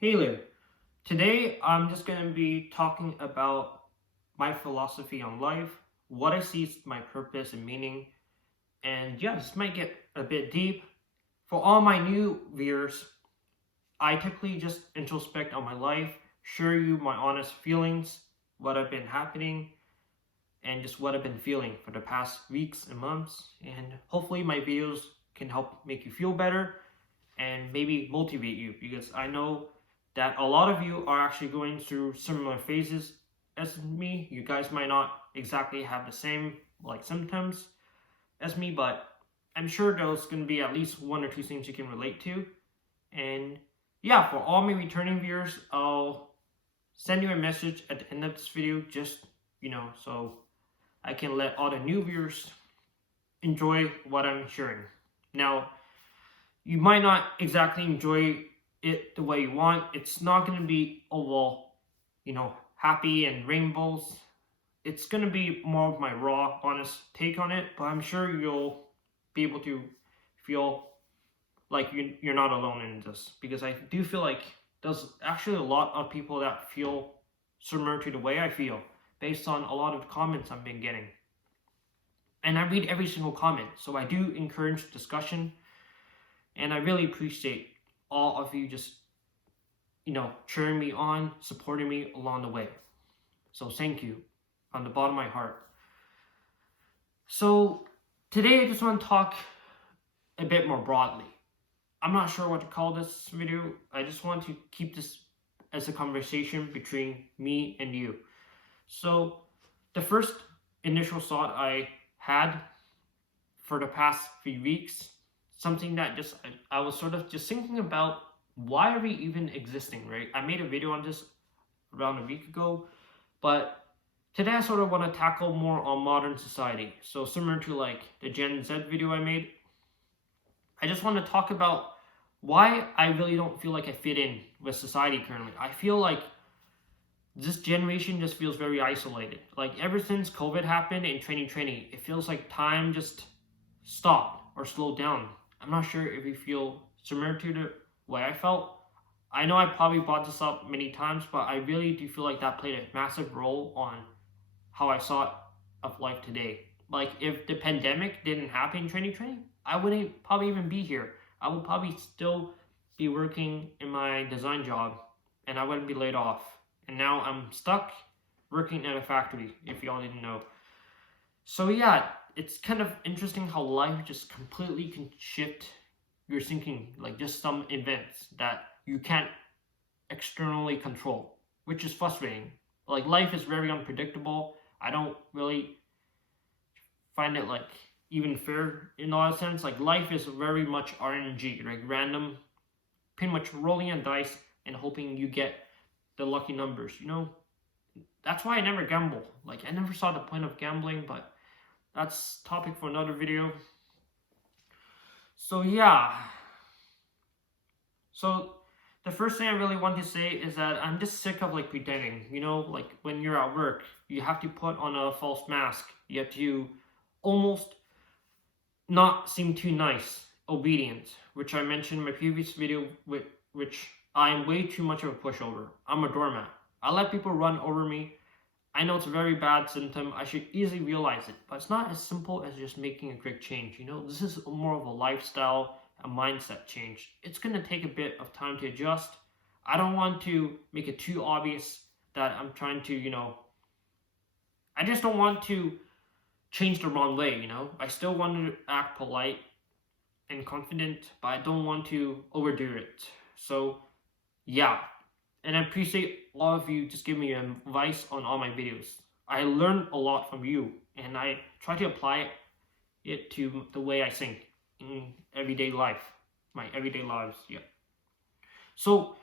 Hey there. Today I'm just going to be talking about my philosophy on life, what I see as my purpose and meaning, and yeah, this might get a bit deep. For all my new viewers, I typically just introspect on my life, share you my honest feelings, what I've been happening, and just what I've been feeling for the past weeks and months, and hopefully my videos can help make you feel better and maybe motivate you because I know that a lot of you are actually going through similar phases as me. You guys might not exactly have the same symptoms as me, but I'm sure there's going to be at least one or two things you can relate to. And yeah, for all my returning viewers, I'll send you a message at the end of this video just, so I can let all the new viewers enjoy what I'm sharing. Now, you might not exactly enjoy it the way you want. It's not going to be, oh, well, happy and rainbows. It's going to be more of my raw, honest take on it, but I'm sure you'll be able to feel like you're not alone in this because I do feel like there's actually a lot of people that feel similar to the way I feel based on a lot of comments I've been getting. And I read every single comment, so I do encourage discussion. And I really appreciate all of you just, cheering me on, supporting me along the way. So thank you from the bottom of my heart. So today I just want to talk a bit more broadly. I'm not sure what to call this video. I just want to keep this as a conversation between me and you. So the first initial thought I had for the past few weeks, something that just I was sort of just thinking about, why are we even existing, right? I made a video on this around a week ago, but today I sort of want to tackle more on modern society. So similar to like the Gen Z video I made, I just want to talk about why I really don't feel like I fit in with society currently. I feel like this generation just feels very isolated. Like ever since COVID happened in 2020, it feels like time just stopped or slowed down. I'm not sure if you feel similar to the way I felt. I know I probably brought this up many times, but I really do feel like that played a massive role on how I saw of life today. Like if the pandemic didn't happen in 2020, I wouldn't probably even be here. I would probably still be working in my design job and I wouldn't be laid off. And now I'm stuck working at a factory, if y'all didn't know. So yeah, it's kind of interesting how life just completely can shift your thinking, like just some events that you can't externally control, which is frustrating. Like life is very unpredictable. I don't really find it like even fair in a lot of sense. Like life is very much RNG, like random, pretty much rolling a dice and hoping you get the lucky numbers, That's why I never gamble. Like I never saw the point of gambling, but that's topic for another video. So yeah. So the first thing I really want to say is that I'm just sick of like pretending, like when you're at work, you have to put on a false mask. You have to almost not seem too nice, obedient, which I mentioned in my previous video, with which I am way too much of a pushover. I'm a doormat. I let people run over me. I know it's a very bad symptom. I should easily realize it, but it's not as simple as just making a quick change. This is more of a lifestyle, a mindset change. It's going to take a bit of time to adjust. I don't want to make it too obvious that I'm trying to, I just don't want to change the wrong way, I still want to act polite and confident, but I don't want to overdo it. So, yeah. And I appreciate all of you just giving me advice on all my videos. I learn a lot from you, and I try to apply it to the way I think in everyday life, my everyday lives. Yeah. So,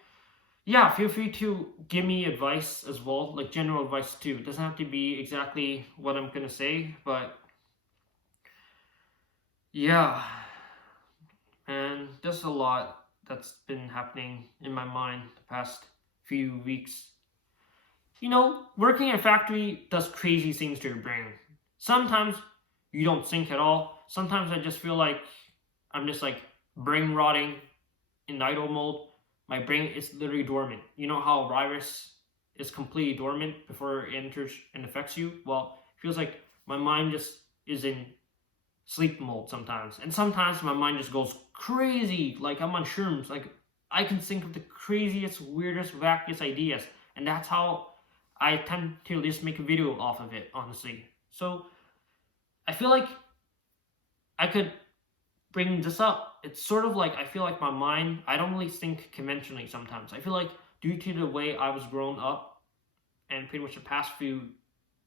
yeah, feel free to give me advice as well, like general advice too. It doesn't have to be exactly what I'm gonna say, but yeah. And there's a lot that's been happening in my mind the past few weeks. Working in a factory does crazy things to your brain. Sometimes you don't think at all. Sometimes I just feel like I'm just like brain rotting in idle mode. my brain is literally dormant. You know how a virus is completely dormant before it enters and affects you? Well, it feels like my mind just is in sleep mode sometimes. And sometimes my mind just goes crazy, like I'm on shrooms. Like I can think of the craziest, weirdest, wackiest ideas. And that's how I tend to just make a video off of it, honestly. So I feel like I could bring this up. It's sort of like I feel like my mind, I don't really think conventionally sometimes. I feel like due to the way I was grown up and pretty much the past few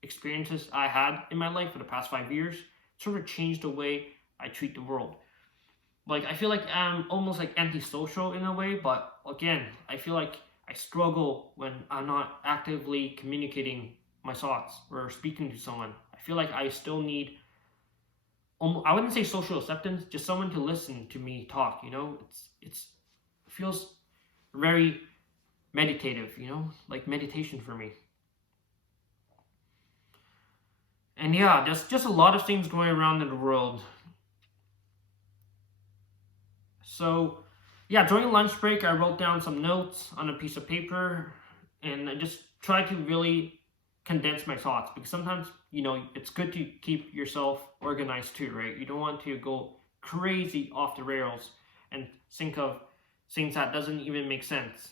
experiences I had in my life for the past 5 years, sort of changed the way I treat the world. Like I feel like I'm almost like antisocial in a way, but again, I feel like I struggle when I'm not actively communicating my thoughts or speaking to someone. I feel like I still need, I wouldn't say social acceptance, just someone to listen to me talk. It feels very meditative. Like meditation for me. And yeah, there's just a lot of things going around in the world. So, yeah, during lunch break, I wrote down some notes on a piece of paper and I just tried to really condense my thoughts because sometimes, it's good to keep yourself organized too, right? You don't want to go crazy off the rails and think of things that doesn't even make sense.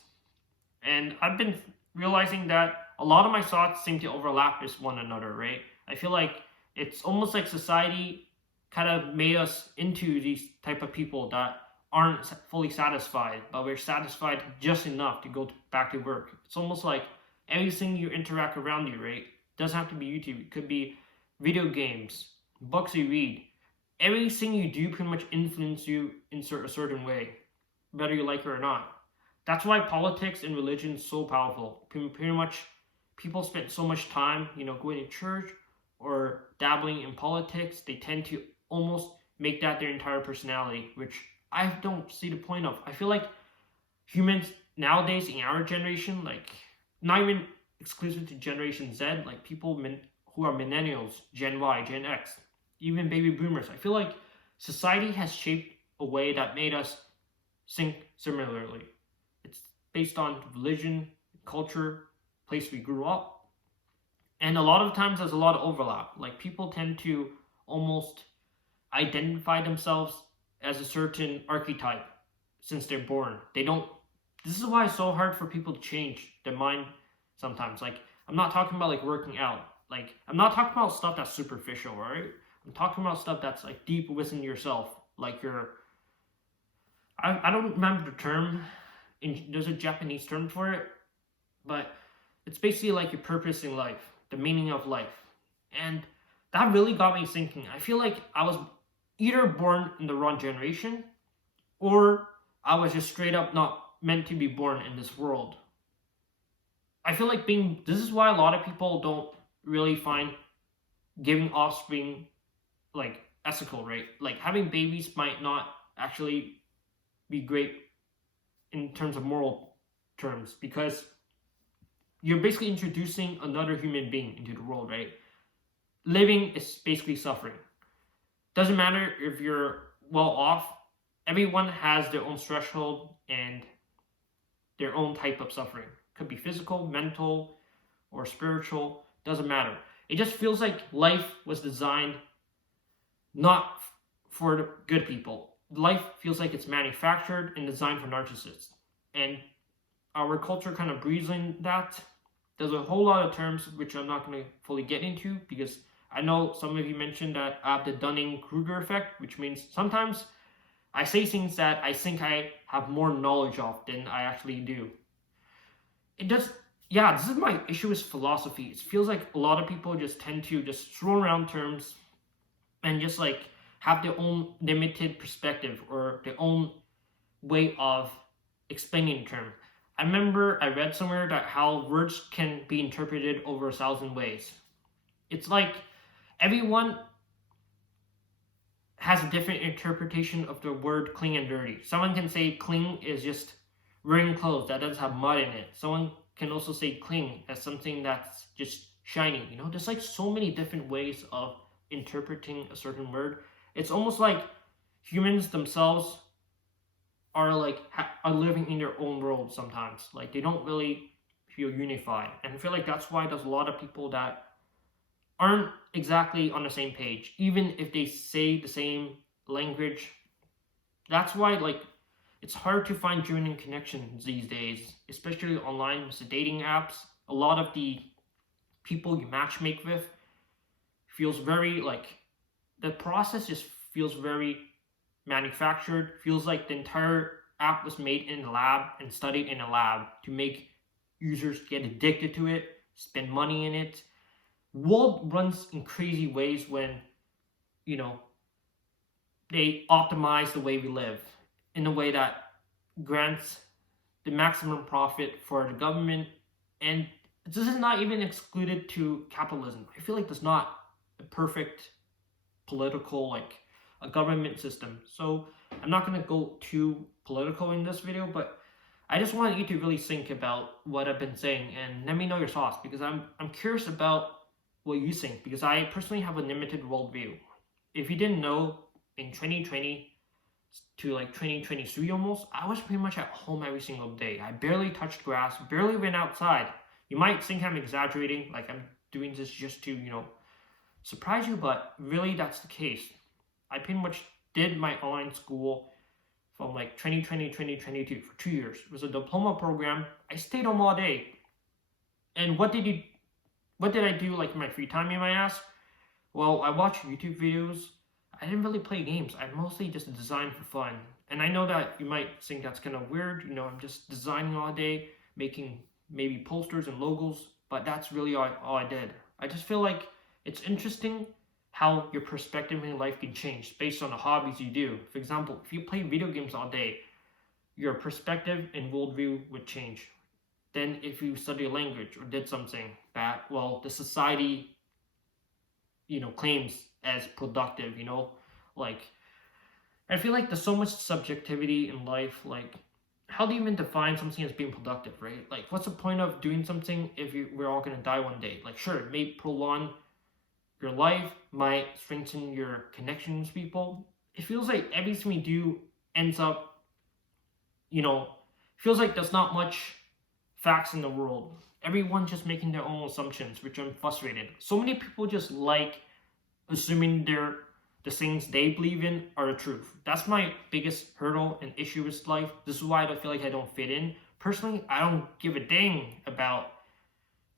And I've been realizing that a lot of my thoughts seem to overlap with one another, right? I feel like it's almost like society kind of made us into these type of people that aren't fully satisfied, but we're satisfied just enough to go back to work. It's almost like everything you interact around you, right? Doesn't have to be YouTube. It could be video games, books you read. Everything you do pretty much influence you in a certain way, whether you like it or not. That's why politics and religion is so powerful. Pretty much, people spend so much time, going to church or dabbling in politics. They tend to almost make that their entire personality, which I don't see the point of. I feel like humans nowadays in our generation, like not even exclusive to Generation Z, like people who are millennials, Gen Y, Gen X, even baby boomers. I feel like society has shaped a way that made us think similarly. It's based on religion, culture, place we grew up. And a lot of times there's a lot of overlap. Like people tend to almost identify themselves as a certain archetype since they're born. They don't. This is why it's so hard for people to change their mind sometimes. Like I'm not talking about like working out. Like I'm not talking about stuff that's superficial, right? I'm talking about stuff that's like deep within yourself. Like I don't remember the term. There's a Japanese term for it, but it's basically like your purpose in life, the meaning of life, and that really got me thinking. I feel like I was either born in the wrong generation or I was just straight up not meant to be born in this world. I feel like this is why a lot of people don't really find giving offspring like ethical, right? Like having babies might not actually be great in terms of moral terms because you're basically introducing another human being into the world, right? Living is basically suffering. Doesn't matter if you're well off, everyone has their own threshold and their own type of suffering. Could be physical, mental, or spiritual, doesn't matter. It just feels like life was designed not for the good people. Life feels like it's manufactured and designed for narcissists. And our culture kind of breathes in that. There's a whole lot of terms which I'm not going to fully get into because I know some of you mentioned that I have the Dunning-Kruger effect, which means sometimes I say things that I think I have more knowledge of than I actually do. It does, yeah, this is my issue with philosophy. It feels like a lot of people just tend to just throw around terms and just like have their own limited perspective or their own way of explaining the term. I remember I read somewhere that how words can be interpreted over 1,000 ways. It's like everyone has a different interpretation of the word clean and dirty. Someone can say clean is just wearing clothes that doesn't have mud in it. Someone can also say clean as something that's just shiny. There's like so many different ways of interpreting a certain word. It's almost like humans themselves are like are living in their own world sometimes. Like they don't really feel unified, and I feel like that's why there's a lot of people that aren't exactly on the same page, even if they say the same language. That's why like it's hard to find genuine connections these days, especially online with the dating apps. A lot of the people you matchmake with feels very like the process just feels very manufactured. Feels like the entire app was made in a lab and studied in a lab to make users get addicted to it, spend money in it. World runs in crazy ways when you know they optimize the way we live in a way that grants the maximum profit for the government. And this is not even excluded to capitalism. I feel like there's not a perfect political like a government system. So I'm not going to go too political in this video, but I just want you to really think about what I've been saying and let me know your thoughts, because I'm curious about what you think, because I personally have a limited worldview. If you didn't know, in 2020 to like 2023 almost, I was pretty much at home every single day. I barely touched grass, barely went outside. You might think I'm exaggerating, like I'm doing this just to, surprise you, but really that's the case. I pretty much did my online school from like 2020, 2022 for 2 years. It was a diploma program. I stayed home all day. And what did I do like in my free time, you might ask? Well, I watched YouTube videos. I didn't really play games. I mostly just designed for fun. And I know that you might think that's kind of weird. I'm just designing all day, making maybe posters and logos, but that's really all I did. I just feel like it's interesting how your perspective in life can change based on the hobbies you do. For example, if you play video games all day, your perspective and worldview would change. Then if you study a language or did something that, well, the society, claims as productive, like I feel like there's so much subjectivity in life. Like, how do you even define something as being productive, right? Like, what's the point of doing something if we're all gonna die one day? Like, sure, it may prolong your life, might strengthen your connections with people. It feels like everything we do ends up, feels like there's not much facts in the world. Everyone's just making their own assumptions, which I'm frustrated. So many people just like assuming the things they believe in are the truth. That's my biggest hurdle and issue with life. This is why I feel like I don't fit in. Personally, I don't give a dang about,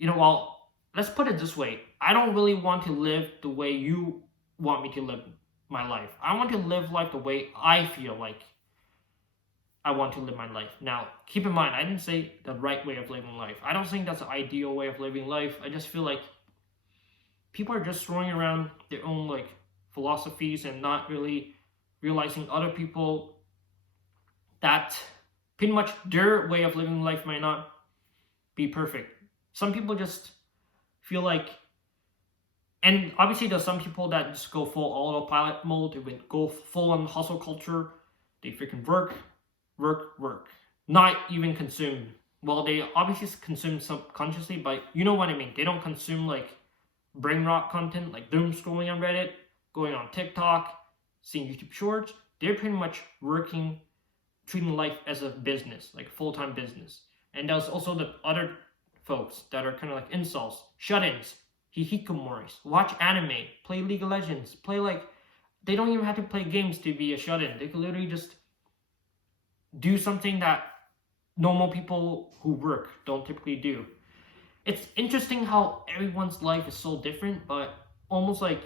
well, let's put it this way. I don't really want to live the way you want me to live my life. I want to live life the way I feel like I want to live my life. Now, keep in mind, I didn't say the right way of living life. I don't think that's the ideal way of living life. I just feel like people are just throwing around their own like philosophies and not really realizing other people that pretty much their way of living life might not be perfect. Some people just feel like, and obviously there's some people that just go full autopilot mode. They would go full on hustle culture. They freaking work, not even consume. Well, they obviously consume subconsciously, but you know what I mean. They don't consume like brain rot content, like doom scrolling on Reddit, going on TikTok, seeing YouTube shorts. They're pretty much working, treating life as a business, like full-time business. And there's also the other folks that are kind of like incels, shut-ins, hihikomoris, watch anime, play League of Legends, they don't even have to play games to be a shut-in. They can literally just do something that normal people who work don't typically do. It's interesting how everyone's life is so different, but almost like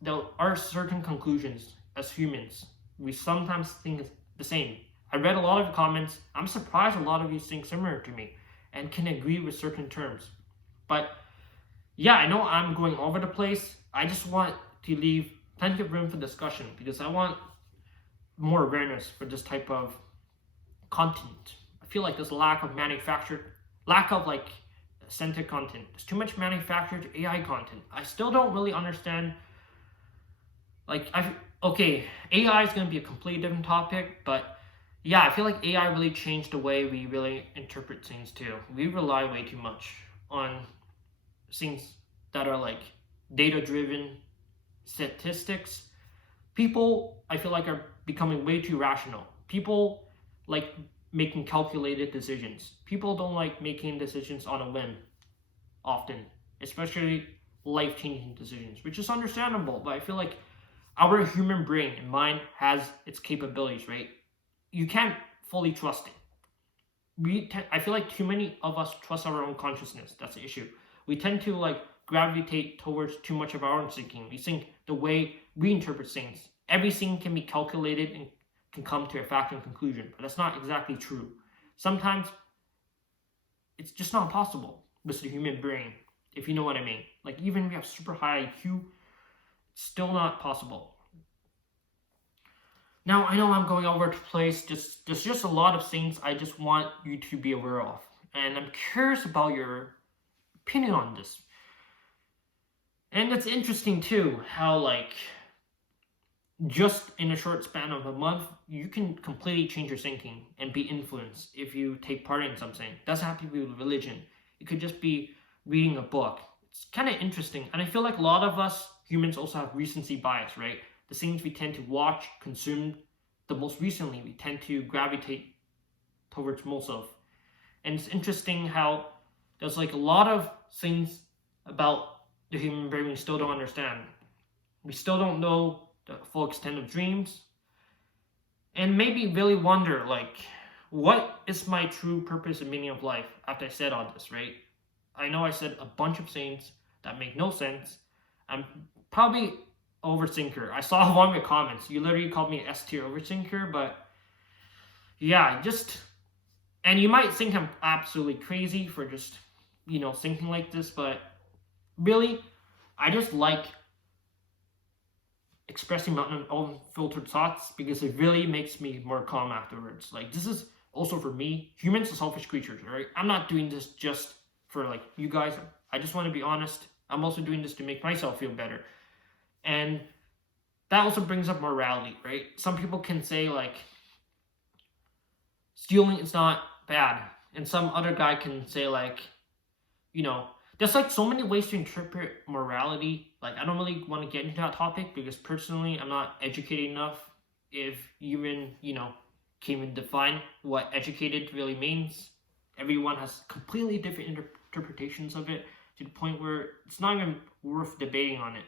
there are certain conclusions as humans we sometimes think the same. I read a lot of comments. I'm surprised a lot of you think similar to me and can agree with certain terms. But yeah, I know I'm going over the place. I just want to leave plenty of room for discussion because I want more awareness for this type of content. I feel like there's a lack of like authentic content. There's too much manufactured AI content. I still don't really understand. Okay, AI is going to be a completely different topic, but yeah, I feel like AI really changed the way we really interpret things too. We rely way too much on things that are like data-driven statistics. People, I feel like, are becoming way too rational. People like making calculated decisions. People don't like making decisions on a whim often, especially life-changing decisions, which is understandable. But I feel like our human brain and mind has its capabilities, right? You can't fully trust it. I feel like too many of us trust our own consciousness. That's the issue. We tend to like gravitate towards too much of our own thinking. We think the way we interpret things. Everything can be calculated and can come to a fact and conclusion, but that's not exactly true. Sometimes it's just not possible with the human brain, if you know what I mean. Like even if we have super high IQ, it's still not possible. Now I know I'm going over to place. There's just a lot of things I just want you to be aware of, and I'm curious about your opinion on this. And it's interesting too how like just in a short span of a month you can completely change your thinking and be influenced if you take part in something. Doesn't have to be with religion. It could just be reading a book. It's kind of interesting, and I feel like a lot of us humans also have recency bias, right? The things we tend to watch, consume the most recently, we tend to gravitate towards most of. And it's interesting how there's like a lot of things about the human brain we still don't understand. We still don't know the full extent of dreams, and maybe really wonder like, what is my true purpose and meaning of life after I said all this, right? I know I said a bunch of things that make no sense. I'm probably overthinker. I saw one of your comments. You literally called me an S tier overthinker, but yeah, just, and you might think I'm absolutely crazy for just, thinking like this, but really, I just like expressing my own filtered thoughts because it really makes me more calm afterwards. Like this is also for me. Humans are selfish creatures, right? I'm not doing this just for like you guys. I just want to be honest. I'm also doing this to make myself feel better. And that also brings up morality, right? Some people can say like stealing is not bad, and some other guy can say like, there's like so many ways to interpret morality. Like I don't really want to get into that topic because personally I'm not educated enough, if even can even define what educated really means. Everyone has completely different interpretations of it, to the point where it's not even worth debating on it.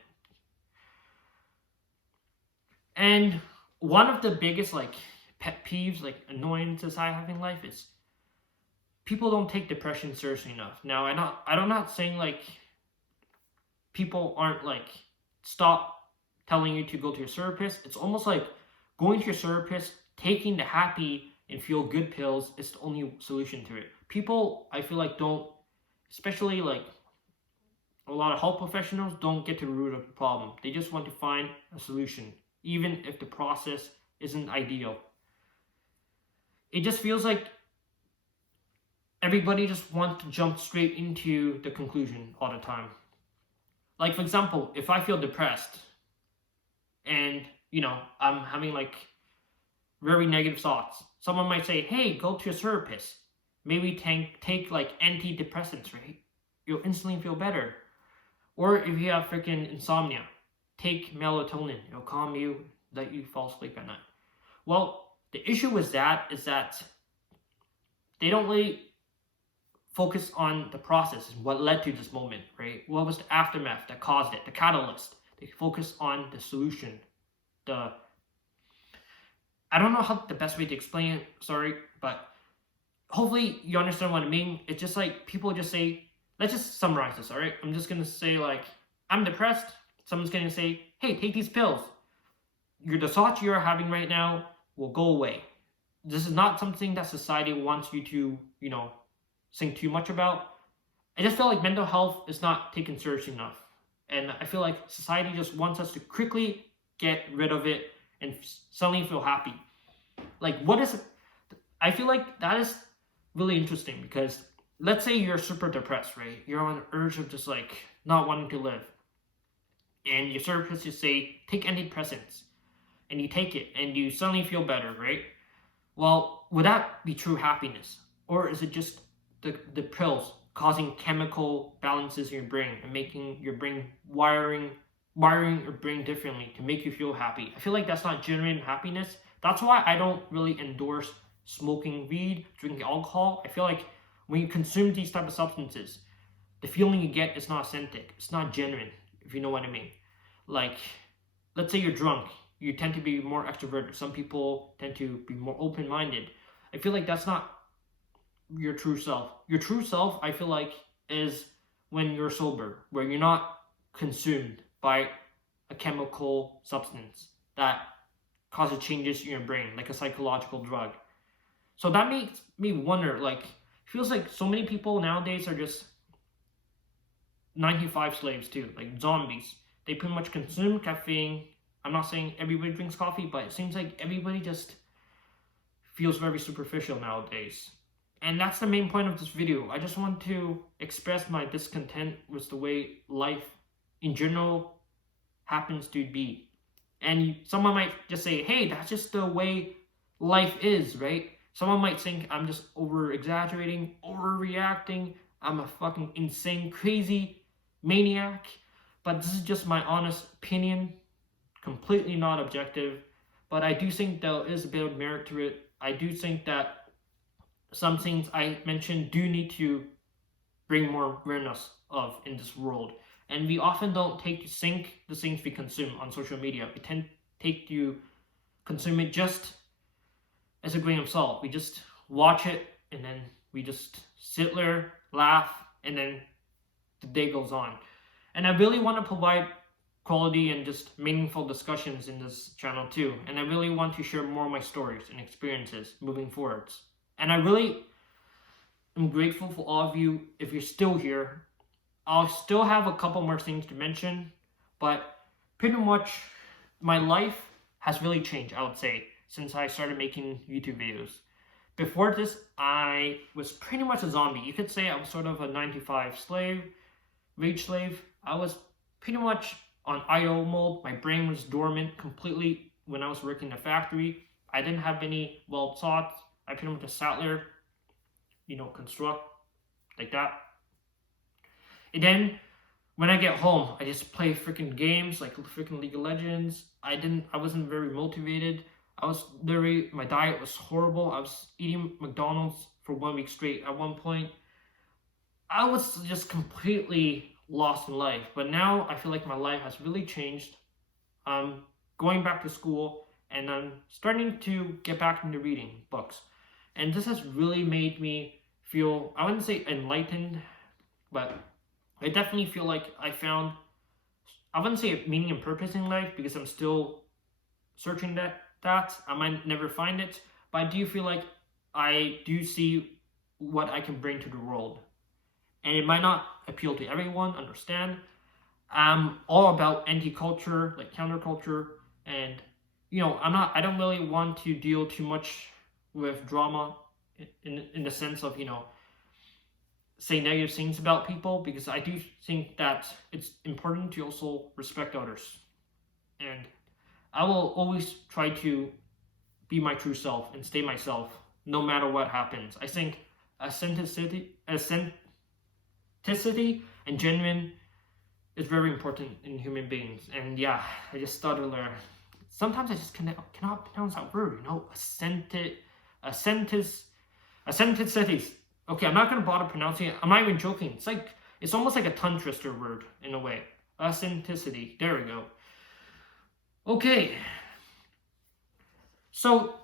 And one of the biggest like pet peeves, like annoyances I have in life is people don't take depression seriously enough. Now I'm not saying like people aren't like stop telling you to go to your therapist. It's almost like going to your therapist, taking the happy and feel good pills is the only solution to it. People I feel like don't, especially like a lot of health professionals, don't get to the root of the problem. They just want to find a solution, even if the process isn't ideal. It just feels like everybody just wants to jump straight into the conclusion all the time. Like for example, if I feel depressed and I'm having like very negative thoughts, someone might say, hey, go to a therapist. Maybe take like antidepressants, right? You'll instantly feel better. Or if you have freaking insomnia, take melatonin. It'll calm you, let you fall asleep at night. Well, the issue with that is that they don't really focus on the process, what led to this moment, right? What was the aftermath that caused it, the catalyst. They focus on the solution. I don't know how the best way to explain it, sorry, but hopefully you understand what I mean. It's just like people just say, let's just summarize this, all right? I'm just gonna say like, I'm depressed. Someone's gonna say, hey, take these pills. The thoughts you're having right now will go away. This is not something that society wants you to, think too much about. I just feel like mental health is not taken seriously enough. And I feel like society just wants us to quickly get rid of it and suddenly feel happy. Like, what is it? I feel like that is really interesting because let's say you're super depressed, right? You're on the urge of just like not wanting to live. And your therapist just say, take antidepressants. And you take it and you suddenly feel better, right? Well, would that be true happiness? Or is it just the pills causing chemical balances in your brain and making your brain wiring your brain differently to make you feel happy? I feel like that's not genuine happiness. That's why I don't really endorse smoking weed, drinking alcohol. I feel like when you consume these type of substances, the feeling you get is not authentic. It's not genuine, if you know what I mean. Like, let's say you're drunk, you tend to be more extroverted. Some people tend to be more open-minded. I feel like that's not your true self. Your true self, I feel like, is when you're sober, where you're not consumed by a chemical substance that causes changes in your brain, like a psychological drug. So that makes me wonder, like, it feels like so many people nowadays are just 95 slaves too, like zombies. They pretty much consume caffeine. I'm not saying everybody drinks coffee, but it seems like everybody just feels very superficial nowadays. And that's the main point of this video. I just want to express my discontent with the way life in general happens to be. And someone might just say, hey, that's just the way life is, right? Someone might think I'm just over exaggerating, overreacting. I'm a fucking insane, crazy maniac. But this is just my honest opinion, completely not objective. But I do think there is a bit of merit to it. I do think that some things I mentioned do need to bring more awareness of in this world. And we often don't take to sync the things we consume on social media. We tend to take to consume it just as a grain of salt. We just watch it and then we just sit there, laugh, and then the day goes on. And I really want to provide quality and just meaningful discussions in this channel too. And I really want to share more of my stories and experiences moving forwards. And I really am grateful for all of you if you're still here. I'll still have a couple more things to mention, but pretty much my life has really changed, I would say, since I started making YouTube videos. Before this, I was pretty much a zombie. You could say I was sort of a 9-to-5 slave, wage slave. I was pretty much on idle mode. My brain was dormant completely when I was working in a factory. I didn't have any well thoughts. I pretty much just sat there, construct like that. And then when I get home, I just play freaking games like freaking League of Legends. I wasn't very motivated. My diet was horrible. I was eating McDonald's for 1 week straight. At one point, I was just completely lost in life. But now I feel like my life has really changed. I'm going back to school and I'm starting to get back into reading books. And this has really made me feel, I wouldn't say enlightened, but I definitely feel like I wouldn't say a meaning and purpose in life because I'm still searching that. I might never find it, but I do feel like I do see what I can bring to the world. And it might not appeal to everyone, understand. I'm all about anti-culture, like counterculture, and I don't really want to deal too much with drama in the sense of, say negative things about people, because I do think that it's important to also respect others. And I will always try to be my true self and stay myself no matter what happens. I think authenticity and genuine is very important in human beings. And yeah, I just started there. Sometimes I just cannot pronounce that word, authenticity. Okay, I'm not going to bother pronouncing it. I'm not even joking. It's almost like a tongue twister word in a way. Authenticity. There we go. Okay. So,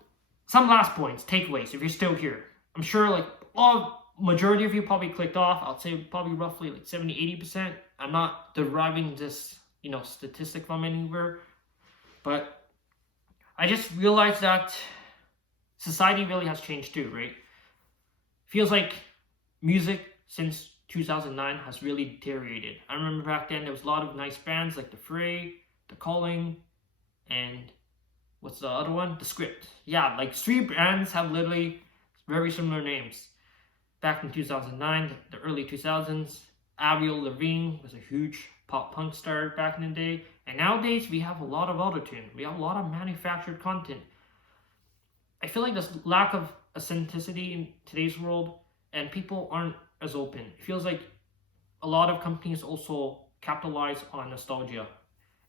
some last points, takeaways, if you're still here. I'm sure majority of you probably clicked off. I'll say probably roughly 70-80%. I'm not deriving this, statistic from anywhere. But I just realized that society really has changed too, right? Feels like music since 2009 has really deteriorated. I remember back then there was a lot of nice bands like The Fray, The Calling, and what's the other one? The Script. Yeah, 3 bands have literally very similar names. Back in 2009, the early 2000s, Avril Lavigne was a huge pop punk star back in the day. And nowadays we have a lot of autotune. We have a lot of manufactured content. I feel like there's lack of authenticity in today's world, and people aren't as open. It feels like a lot of companies also capitalize on nostalgia,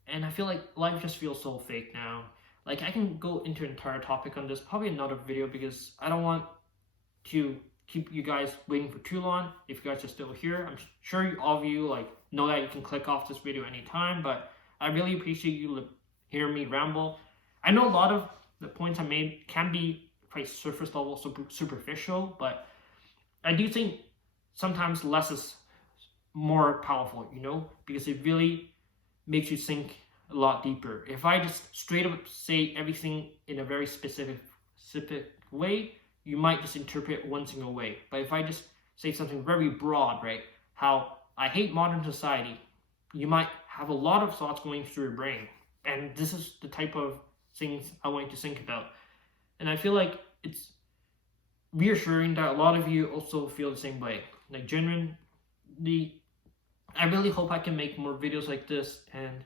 and I feel like life just feels so fake now. Like, I can go into an entire topic on this, probably another video, because I don't want to keep you guys waiting for too long. If you guys are still here, I'm sure all of you like know that you can click off this video anytime, but I really appreciate you hearing me ramble. I know a lot of the points I made can be quite surface level, superficial, but I do think sometimes less is more powerful, because it really makes you think a lot deeper. If I just straight up say everything in a very specific way, you might just interpret one single way. But if I just say something very broad, right, how I hate modern society, you might have a lot of thoughts going through your brain. And this is the type of things I want you to think about. And I feel like it's reassuring that a lot of you also feel the same way. Like, genuinely, I really hope I can make more videos like this. And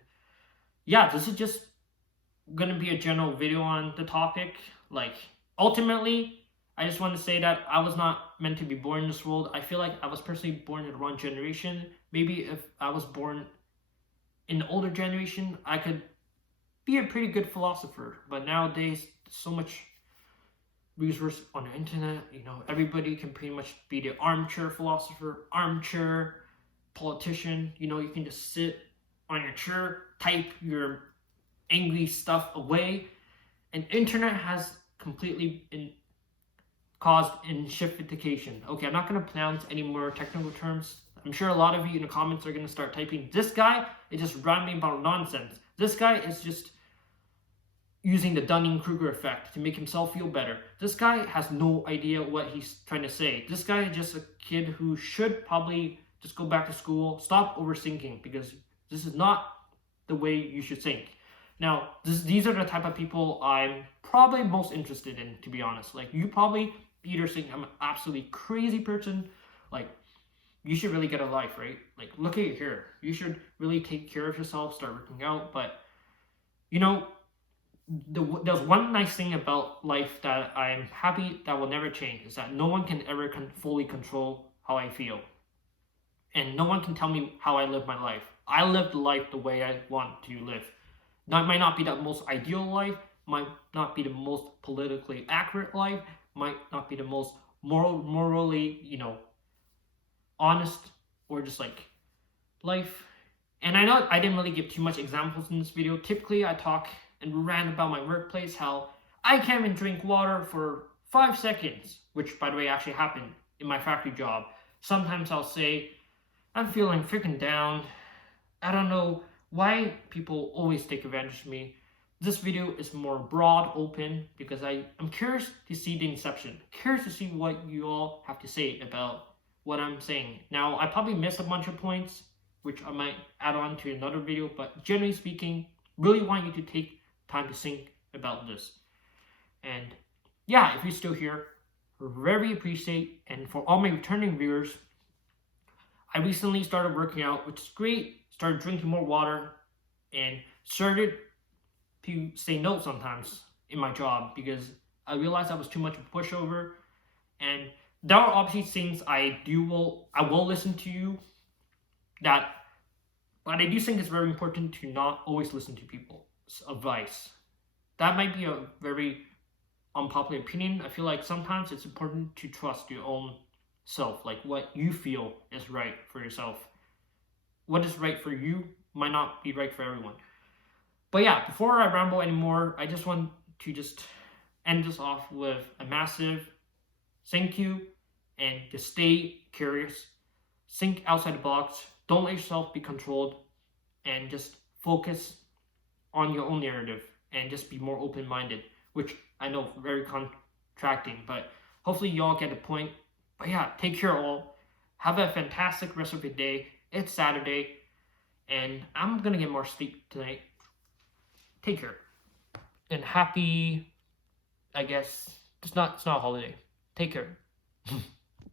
yeah, this is just gonna be a general video on the topic. Like, ultimately, I just want to say that I was not meant to be born in this world. I feel like I was personally born in the wrong generation. Maybe if I was born in the older generation, I could be a pretty good philosopher. But nowadays, so much resource on the internet, everybody can pretty much be the armchair philosopher, armchair politician. You can just sit on your chair, type your angry stuff away, and internet has completely caused enshiftification. Okay, I'm not going to pronounce any more technical terms. I'm sure a lot of you in the comments are going to start typing, this guy is just rambling about nonsense. This guy is just using the Dunning-Kruger effect to make himself feel better. This guy has no idea what he's trying to say. This guy is just a kid who should probably just go back to school, stop overthinking, because this is not the way you should think. Now, these are the type of people I'm probably most interested in, to be honest. Like, you probably either think I'm an absolutely crazy person, like, you should really get a life, right? Like, look at your hair. You should really take care of yourself, start working out. But, there's one nice thing about life that I'm happy that will never change, is that no one can ever fully control how I feel. And no one can tell me how I live my life. I live the life the way I want to live. That might not be the most ideal life, might not be the most politically accurate life, might not be the most morally, honest, or just like life. And I know I didn't really give too much examples in this video. Typically, I talk and rant about my workplace, how I can't even drink water for 5 seconds, which, by the way, actually happened in my factory job. Sometimes I'll say, I'm feeling freaking down. I don't know why people always take advantage of me. This video is more broad, open, because I'm curious to see the inception. Curious to see what you all have to say about what I'm saying. Now, I probably missed a bunch of points, which I might add on to another video, but generally speaking, really want you to take time to think about this. And yeah, if you're still here, very appreciate. And for all my returning viewers, I recently started working out, which is great. Started drinking more water, and started to say no sometimes in my job, because I realized I was too much of a pushover. And there are obviously things I will listen to you, but I do think it's very important to not always listen to people's advice. That might be a very unpopular opinion. I feel like sometimes it's important to trust your own self, like what you feel is right for yourself. What is right for you might not be right for everyone. But yeah, before I ramble anymore, I just want to end this off with a massive thank you, and just stay curious, think outside the box, don't let yourself be controlled, and just focus on your own narrative, and just be more open-minded, which I know very contracting, but hopefully you all get the point. But yeah, take care all. Have a fantastic rest of your day. It's Saturday, and I'm gonna get more sleep tonight. Take care. And happy, I guess, it's not a holiday. Take care.